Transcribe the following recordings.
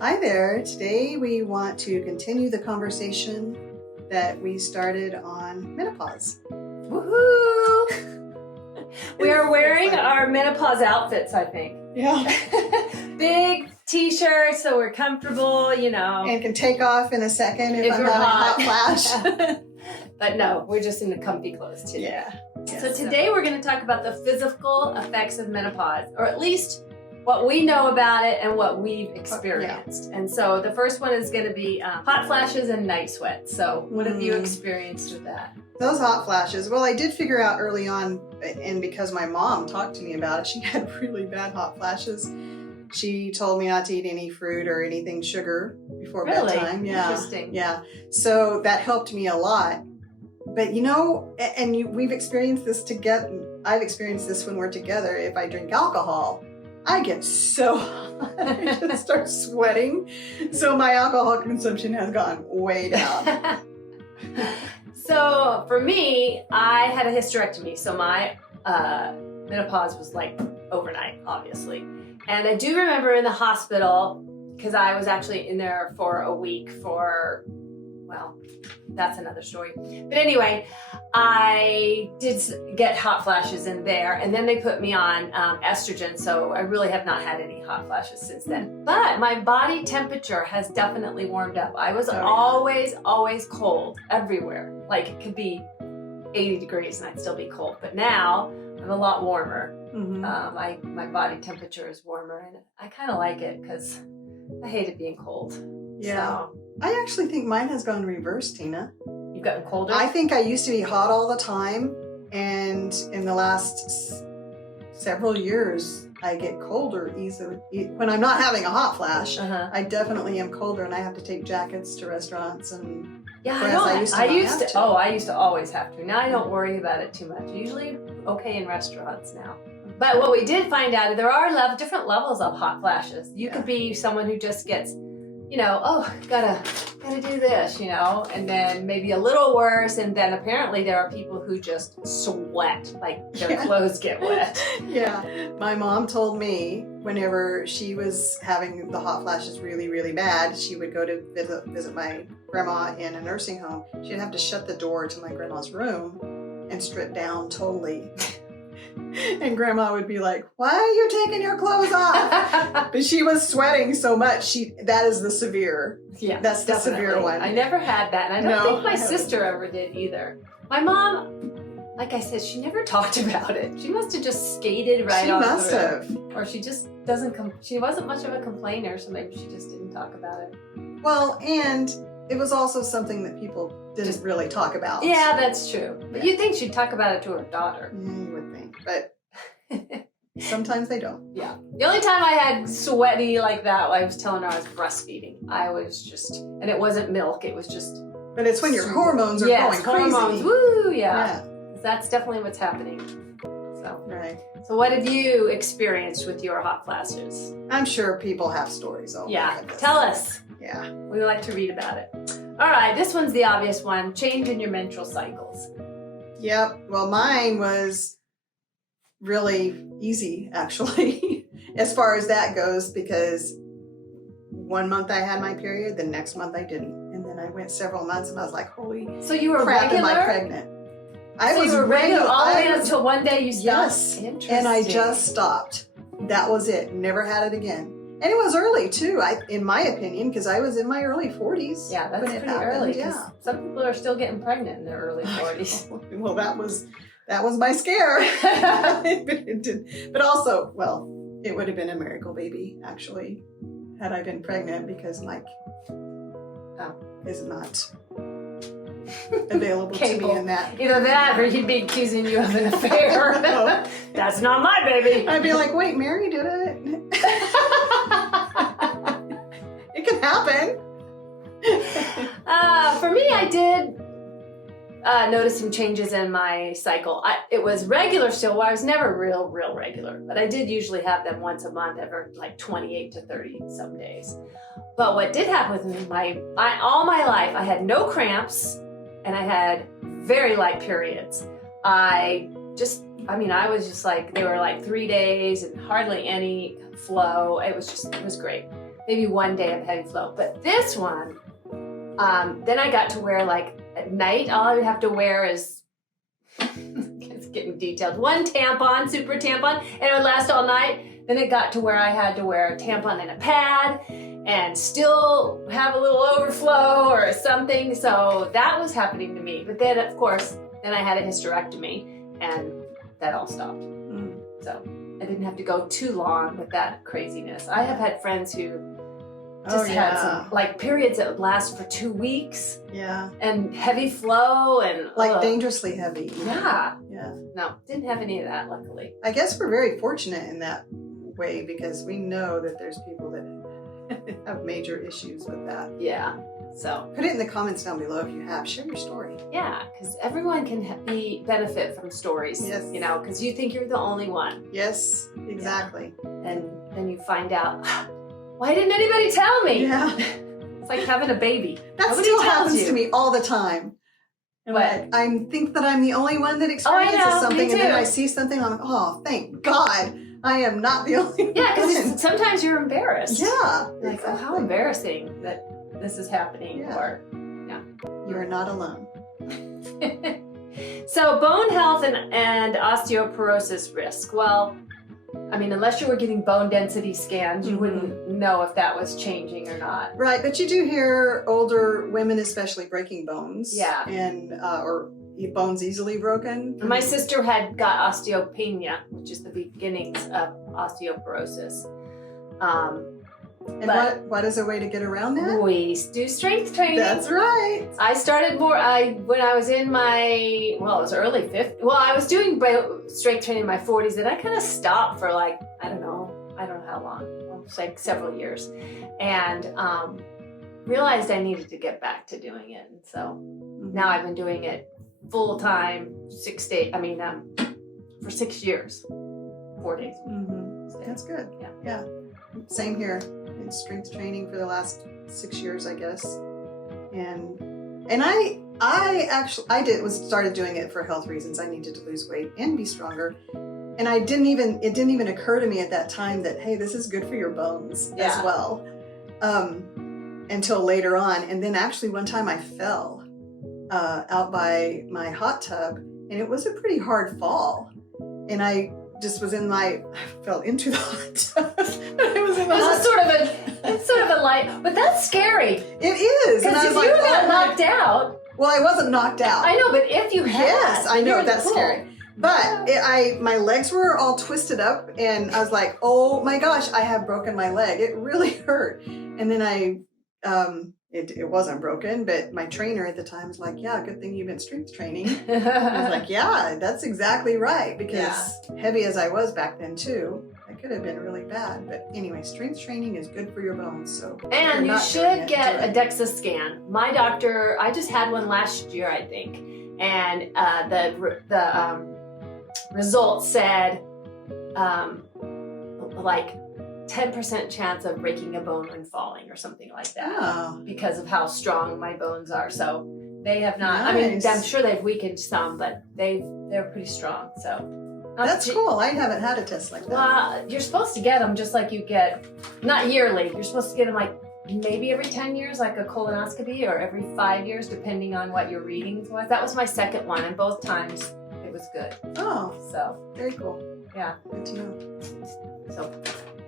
Hi there. Today we want to continue the conversation that we started on menopause. Woohoo! We are wearing our menopause outfits, I think. Yeah. Big t-shirts, so we're comfortable, you know. And can take off in a second if I'm we're having a hot flash. But no, we're just in the comfy clothes today. Yeah. So today we're going to talk about the physical effects of menopause, or at least what we know about it and what we've experienced. Yeah. And so the first one is going to be hot flashes and night sweats. So what have you experienced with that? Those hot flashes. Well, I did figure out early on, and because my mom talked to me about it, she had really bad hot flashes. She told me not to eat any fruit or anything sugar before bedtime. Yeah. Interesting. Yeah. So that helped me a lot. But you know, we've experienced this together. I've experienced this when we're together. If I drink alcohol, I get so hot. I just start sweating. So my alcohol consumption has gone way down. So for me, I had a hysterectomy. So my menopause was like overnight, obviously. And I do remember in the hospital, because I was actually in there for a week for, well, that's another story. But anyway, I did get hot flashes in there, and then they put me on estrogen, so I really have not had any hot flashes since then. But my body temperature has definitely warmed up. I was always cold everywhere. Like it could be 80 degrees and I'd still be cold. But now I'm a lot warmer. Mm-hmm. My body temperature is warmer, and I kind of like it because I hated being cold. Yeah. So, I actually think mine has gone reverse, Tina. You've gotten colder? I think I used to be hot all the time, and in the last several years, I get colder easily. When I'm not having a hot flash, I definitely am colder, and I have to take jackets to restaurants and. Yeah, I used to always have to. Now I don't worry about it too much. Usually okay in restaurants now. But what we did find out, there are different levels of hot flashes. You could be someone who just gets, you know, oh, gotta do this, you know, and then maybe a little worse. And then apparently there are people who just sweat, like their clothes get wet. Yeah. My mom told me whenever she was having the hot flashes really, really bad, she would go to visit my grandma in a nursing home. She'd have to shut the door to my grandma's room and strip down totally. And grandma would be like, why are you taking your clothes off? But she was sweating so much. That is the severe. Yeah, that's the severe one. I never had that. And I don't think my sister ever did either. My mom, like I said, she never talked about it. She must have just skated right on through. She must have. Or she just she wasn't much of a complainer, so maybe she just didn't talk about it. Well, and it was also something that people didn't really talk about. Yeah, that's true. But you'd think she'd talk about it to her daughter. Yeah, you would think. But sometimes they don't. Yeah. The only time I had sweaty like that, I was telling her I was breastfeeding. I was just, and it wasn't milk, it was just. But it's when your hormones are going crazy. Hormones. Woo, yeah. That's definitely what's happening. So. Right. So what have you experienced with your hot flashes? I'm sure people have stories. Yeah. Tell us. Yeah. We would like to read about it. All right, this one's the obvious one. Change in your menstrual cycles. Yep. Well, mine was really easy, actually, as far as that goes, because 1 month I had my period, the next month I didn't. And then I went several months and I was like, holy So you were crap, regular? am I pregnant? You were regular all the way until one day you stopped? Yes. Interesting. And I just stopped. That was it. Never had it again. And it was early too, in my opinion, because I was in my early 40s. Yeah, that's pretty early. Yeah. Some people are still getting pregnant in their early 40s. Well, that was my scare. But also, well, it would have been a miracle baby, actually, had I been pregnant, because Mike is not available to me in that. Either that or he'd be accusing you of an affair. No. That's not my baby. I'd be like, wait, Mary did it. It can happen. For me, I did notice some changes in my cycle. It was regular still. Well, I was never real regular, but I did usually have them once a month, every like 28 to 30 some days. But what did happen with me, all my life, I had no cramps and I had very light periods. I was just like, they were like 3 days and hardly any flow. It was great. maybe one day of heavy flow. But this one, then I got to wear like at night, all I would have to wear is, it's getting detailed, one tampon, super tampon, and it would last all night. Then it got to where I had to wear a tampon and a pad and still have a little overflow or something. So that was happening to me. But then, of course, then I had a hysterectomy and that all stopped. So I didn't have to go too long with that craziness. I have had friends who just had some like periods that would last for 2 weeks. Yeah. And heavy flow and like dangerously heavy. Yeah. Yeah. No, didn't have any of that, luckily. I guess we're very fortunate in that way because we know that there's people that have major issues with that. Yeah. So put it in the comments down below if you have. Share your story. Yeah, because everyone can benefit from stories. Yes. You know, because you think you're the only one. Yes, exactly. Yeah. And then you find out, why didn't anybody tell me? Yeah. It's like having a baby. That Nobody still tells happens you. to me all the time. What? I think that I'm the only one that experiences something, me too. and then I see something, I'm like, oh, thank God, I am not the only one. Yeah, because sometimes you're embarrassed. Yeah. Like, exactly. oh, how embarrassing that this is happening. Yeah. Or, You're not alone. So bone health and osteoporosis risk. Well, I mean, unless you were getting bone density scans, you wouldn't know if that was changing or not. Right, but you do hear older women especially breaking bones. Yeah. And, or bones easily broken. My sister had got osteopenia, which is the beginnings of osteoporosis. And what is a way to get around that? We do strength training. That's right. I started when I was in my, well, it was early 50s. Well, I was doing strength training in my 40s, and I kind of stopped for like, I don't know how long, like several years, and realized I needed to get back to doing it. And so now I've been doing it full time, for 6 years, 4 days a week. Mm-hmm. That's good. Yeah. Same here. In strength training for the last 6 years, I guess. And I started doing it for health reasons. I needed to lose weight and be stronger. And it didn't even occur to me at that time that, hey, this is good for your bones as well. Until later on. And then actually one time I fell out by my hot tub, and it was a pretty hard fall. And I just was I fell into the hot tub. It was in the hot tub. It's sort of a light, but that's scary. It is. Because if you got knocked out. Well, I wasn't knocked out. I know, but if you had. Yes, I know, that's scary. But my legs were all twisted up, and I was like, oh my gosh, I have broken my leg. It really hurt. And then it wasn't broken, but my trainer at the time was like, yeah, good thing you've been strength training. I was like, yeah, that's exactly right. Because heavy as I was back then too, I could have been really bad. But anyway, strength training is good for your bones. So and you should get a DEXA scan. My doctor, I just had one last year, I think. And the results said like 10% chance of breaking a bone when falling or something like that because of how strong my bones are. So they have not, I mean, I'm sure they've weakened some, but they're pretty strong. So that's cool. I haven't had a test like that. Well, you're supposed to get them just like you get, not yearly, you're supposed to get them like maybe every 10 years, like a colonoscopy, or every 5 years, depending on what your readings was. That was my second one, and both times it was good. Oh, so very cool. Yeah. Good to know. So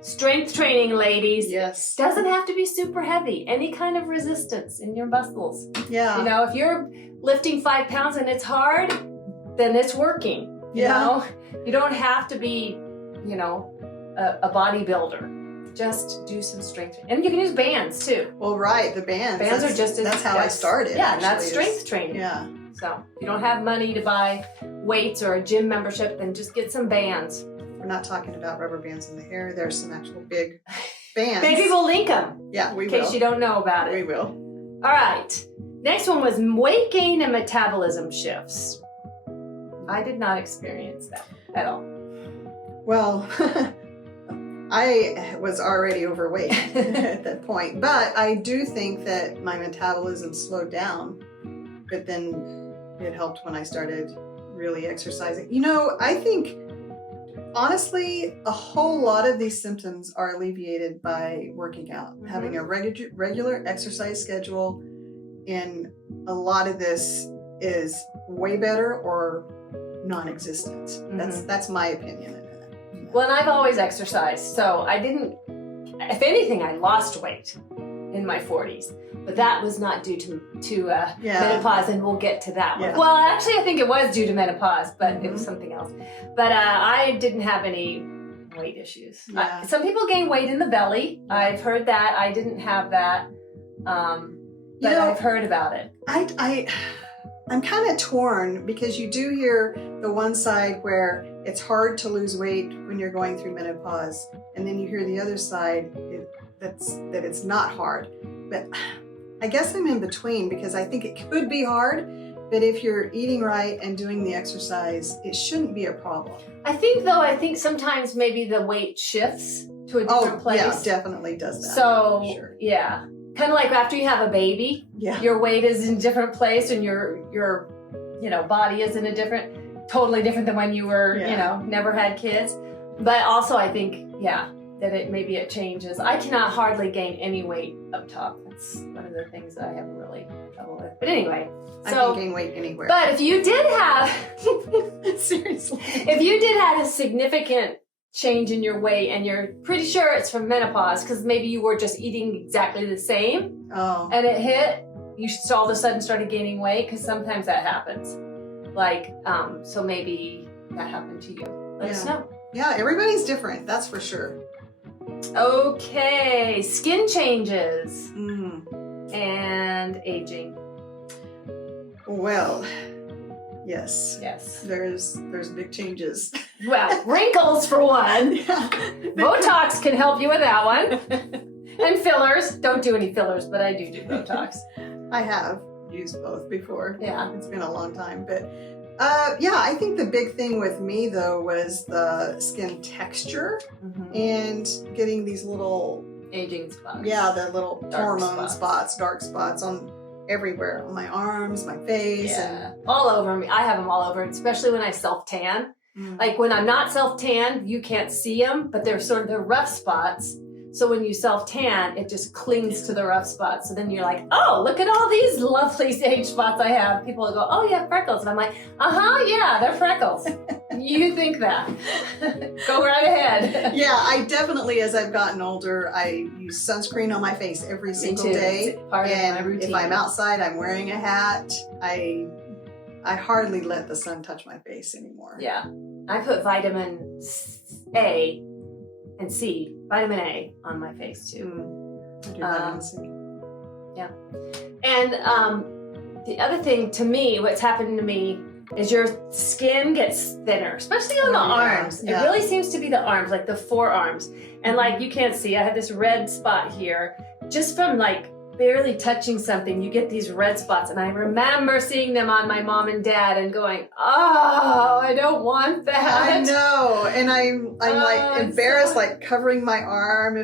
strength training, ladies. Yes. Doesn't have to be super heavy. Any kind of resistance in your muscles. Yeah. You know, if you're lifting 5 pounds and it's hard, then it's working. You know? You don't have to be, you know, a bodybuilder. Just do some strength. And you can use bands too. Well, right. The bands. Bands are just that's how I started. Yeah, and that's strength training. Yeah. So if you don't have money to buy weights or a gym membership, then just get some bands. We're not talking about rubber bands in the hair. There's some actual big bands. Maybe we'll link them. Yeah, we will. will. In case you don't know about it. We will. All right. Next one was weight gain and metabolism shifts. I did not experience that at all. Well, I was already overweight at that point, but I do think that my metabolism slowed down, but then it helped when I started really exercising. You know, I think honestly, a whole lot of these symptoms are alleviated by working out, having a regular exercise schedule, and a lot of this is way better or non-existent. That's my opinion. Well, and I've always exercised, so I didn't, if anything, I lost weight in my 40s, but that was not due to menopause, and we'll get to that one. Well, actually, I think it was due to menopause, but it was something else. But I didn't have any weight issues. Some people gain weight in the belly. I've heard that. I didn't have that, but I've heard about it. I'm kind of torn because you do hear the one side where it's hard to lose weight when you're going through menopause, and then you hear the other side that it's not hard. But I guess I'm in between because I think it could be hard, but if you're eating right and doing the exercise, it shouldn't be a problem. I think sometimes maybe the weight shifts to a different place. Yeah, definitely does that. So, sure. Yeah. Kind of like after you have a baby, your weight is in a different place, and your body is in a totally different than when you were, never had kids. But also I think, that it changes. I cannot hardly gain any weight up top. That's one of the things that I have really trouble with. But anyway, I can gain weight anywhere. But if you did have, seriously, if you did have a significant change in your weight and you're pretty sure it's from menopause because maybe you were just eating exactly the same and it hit, you all of a sudden started gaining weight, because sometimes that happens. So maybe that happened to you. Let us know. Yeah, everybody's different, that's for sure. Okay, skin changes and aging. Well, yes. There's big changes. Well, wrinkles for one. Botox can help you with that one. And fillers. Don't do any fillers, but I do Botox. I have used both before. Yeah. It's been a long time. But I think the big thing with me, though, was the skin texture and getting these little aging spots. Yeah, the little hormone spots, dark spots on everywhere, on my arms, my face. Yeah, all over me. I have them all over, especially when I self-tan. Like when I'm not self-tan, you can't see them, but they're rough spots. So when you self-tan, it just clings to the rough spots. So then you're like, oh, look at all these lovely age spots I have. People will go, oh, you have freckles. And I'm like, yeah, they're freckles. You think that. Go right ahead. Yeah, I definitely, as I've gotten older, I use sunscreen on my face every single day. It's part of my routine. If I'm outside, I'm wearing a hat. I hardly let the sun touch my face anymore. Yeah. I put vitamin A and C, vitamin A, on my face too. I do vitamin C. Yeah. And the other thing, to me, what's happened to me is your skin gets thinner, especially on the arms. It really seems to be the arms, like the forearms. And like you can't see, I have this red spot here just from like barely touching something. You get these red spots, and I remember seeing them on my mom and dad and going, oh, I don't want that. I know, and I'm like embarrassed, like covering my arm.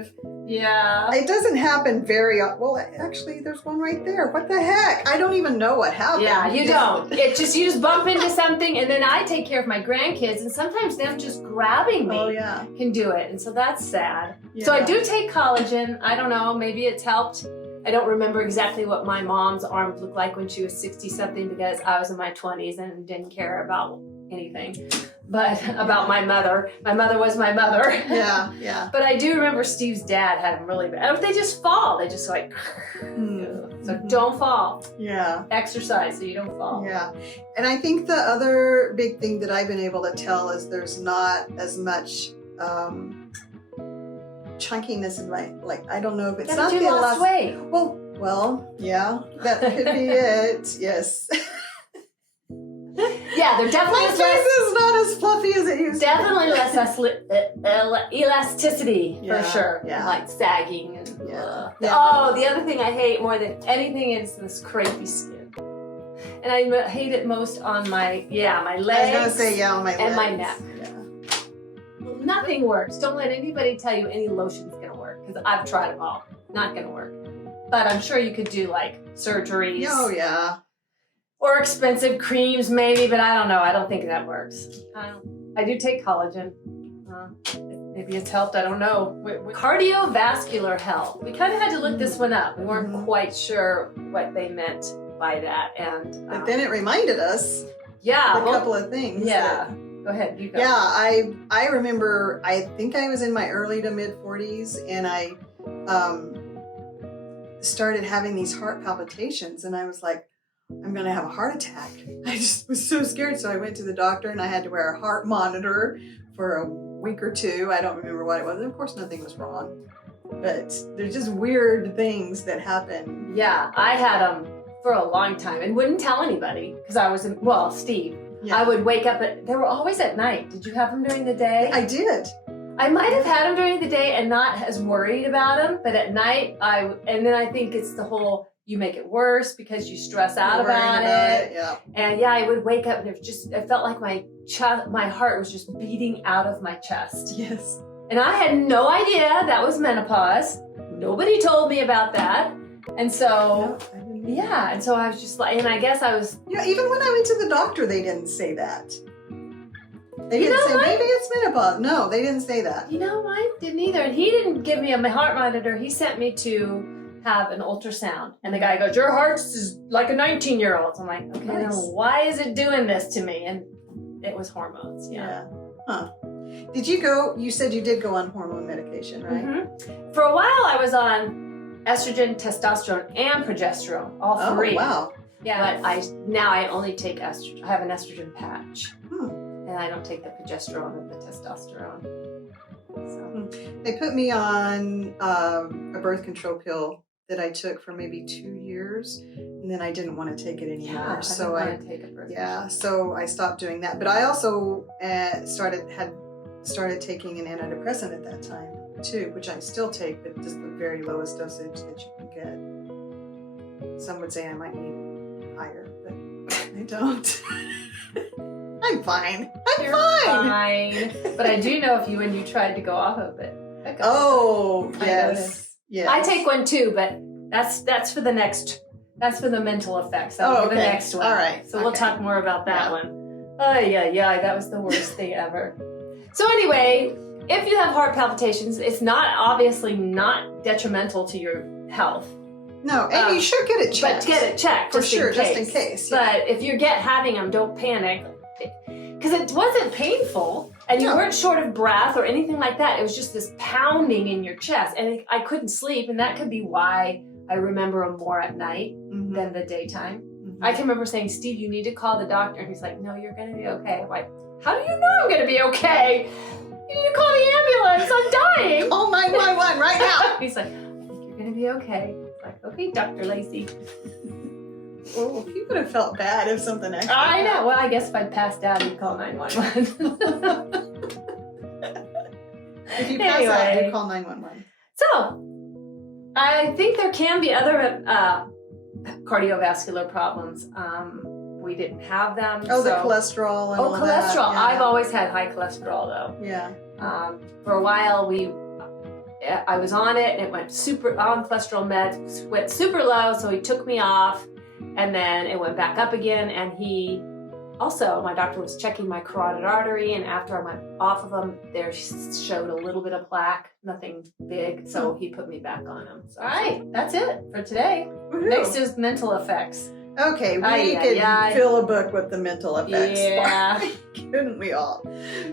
It doesn't happen very well. Actually, there's one right there. What the heck? I don't even know what happened. Yeah, you don't. You just bump into something, and then I take care of my grandkids, and sometimes them just grabbing me can do it, and so that's sad. So I do take collagen. I don't know, maybe it's helped. I don't remember exactly what my mom's arms looked like when she was 60-something, because I was in my 20s and didn't care about anything. But about my mother. My mother was my mother. Yeah. But I do remember Steve's dad had them really bad. They just fall. They just like... So don't fall. Yeah. Exercise so you don't fall. Yeah. And I think the other big thing that I've been able to tell is there's not as much... chunkiness in my, like, I don't know if it's not you lost weight. Well, yeah, that could be it. Yes. Yeah, they're definitely my face is not as fluffy as it used definitely to be. Less elasticity for sure. Yeah. Like sagging and Oh, the other thing I hate more than anything is this crepey skin. And I hate it most on my legs. I was gonna say on my legs. And my neck. Nothing works. Don't let anybody tell you any lotion's gonna work, because I've tried them all. Not gonna work. But I'm sure you could do like surgeries. Oh yeah. Or expensive creams maybe, but I don't know. I don't think that works. I do take collagen. Maybe it's helped. I don't know. Cardiovascular health. We kind of had to look this one up. We weren't quite sure what they meant by that. And but then it reminded us of a couple of things. Yeah. Go ahead. You go. Yeah, I remember, I think I was in my early to mid 40s, and I started having these heart palpitations, and I was like, I'm going to have a heart attack. I just was so scared. So I went to the doctor, and I had to wear a heart monitor for a week or two. I don't remember what it was. Of course, nothing was wrong. But there's just weird things that happen. Yeah, I had them for a long time and wouldn't tell anybody because I was Steve. Yeah. I would wake up they were always at night. Did you have them during the day? I did. I might have had them during the day and not as worried about them, but at night and then I think it's the whole, you make it worse because you stress out about it. Yeah. And yeah, I would wake up and it felt like my heart was just beating out of my chest. Yes. And I had no idea that was menopause. Nobody told me about that. And so, yeah, and so I was just like, and I guess I was... Yeah, even when I went to the doctor, they didn't say that. They didn't say, maybe it's menopause. No, they didn't say that. You know, mine didn't either. And he didn't give me a heart monitor. He sent me to have an ultrasound. And the guy goes, your heart is like a 19-year-old. So I'm like, okay, then why is it doing this to me? And it was hormones, yeah. Huh. You said you did go on hormone medication, right? Mm-hmm. For a while, I was on estrogen, testosterone, and progesterone, all three. Oh, wow. Yeah, but now I only take estrogen. I have an estrogen patch, and I don't take the progesterone or the testosterone. So. They put me on a birth control pill that I took for maybe 2 years, and then I didn't want to take it anymore. Yeah, so I didn't want to take a birth control. So I stopped doing that. But I also started taking an antidepressant at that time too, which I still take, but just the very lowest dosage that you can get. Some would say I might need higher, but I don't. I'm fine. You're fine. But I do know when you tried to go off of it. Yes. Yes. I take one too, but that's for the next. That's for the mental effects. That'll be the next one. All right. So we'll talk more about that one. Oh yeah, that was the worst thing ever. So anyway, if you have heart palpitations, it's obviously not detrimental to your health. No, and you should get it checked. But get it checked for sure, just in case. Yeah. But if you're having them, don't panic, because it wasn't painful, and you weren't short of breath or anything like that. It was just this pounding in your chest, and I couldn't sleep, and that could be why I remember them more at night than the daytime. I can remember saying, Steve, you need to call the doctor, and he's like, no, you're going to be okay. I'm like, how do you know I'm going to be okay? You need to call the ambulance. I'm dying. Call 911 right now. He's like, I think you're going to be okay. It's like, okay, Dr. Lacey. Well, he would have felt bad if something actually I know. Well, I guess if I'd passed out, he'd call 911. If you pass out, you call 911. So, I think there can be other cardiovascular problems. We didn't have them. The cholesterol and all that. Cholesterol. Yeah. I've always had high cholesterol though. Yeah. For a while I was on it and it went on cholesterol meds, went super low, so he took me off, and then it went back up again, and my doctor was checking my carotid artery, and after I went off of them, there showed a little bit of plaque, nothing big, so he put me back on them. So, all right, that's it for today. Woo-hoo. Next is mental effects. Okay, we could fill a book with the mental effects. Yeah. Couldn't we all?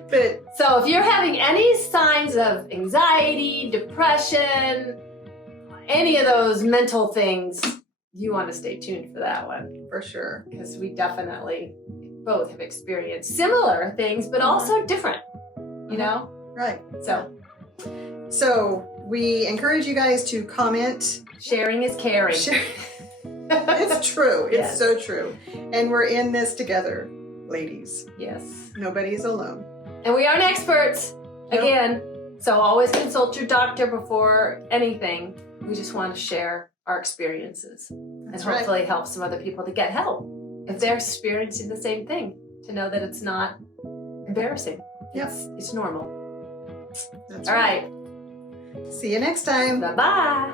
But so if you're having any signs of anxiety, depression, any of those mental things, you want to stay tuned for that one. For sure. Because we definitely both have experienced similar things, but also different, you know? Right. So we encourage you guys to comment. Sharing is caring. It's true. It's so true. And we're in this together, ladies. Yes. Nobody's alone. And we aren't experts, again, so always consult your doctor before anything. We just want to share our experiences and hopefully help some other people to get help if they're experiencing the same thing, to know that it's not embarrassing. It's normal. That's All right. See you next time. Bye-bye.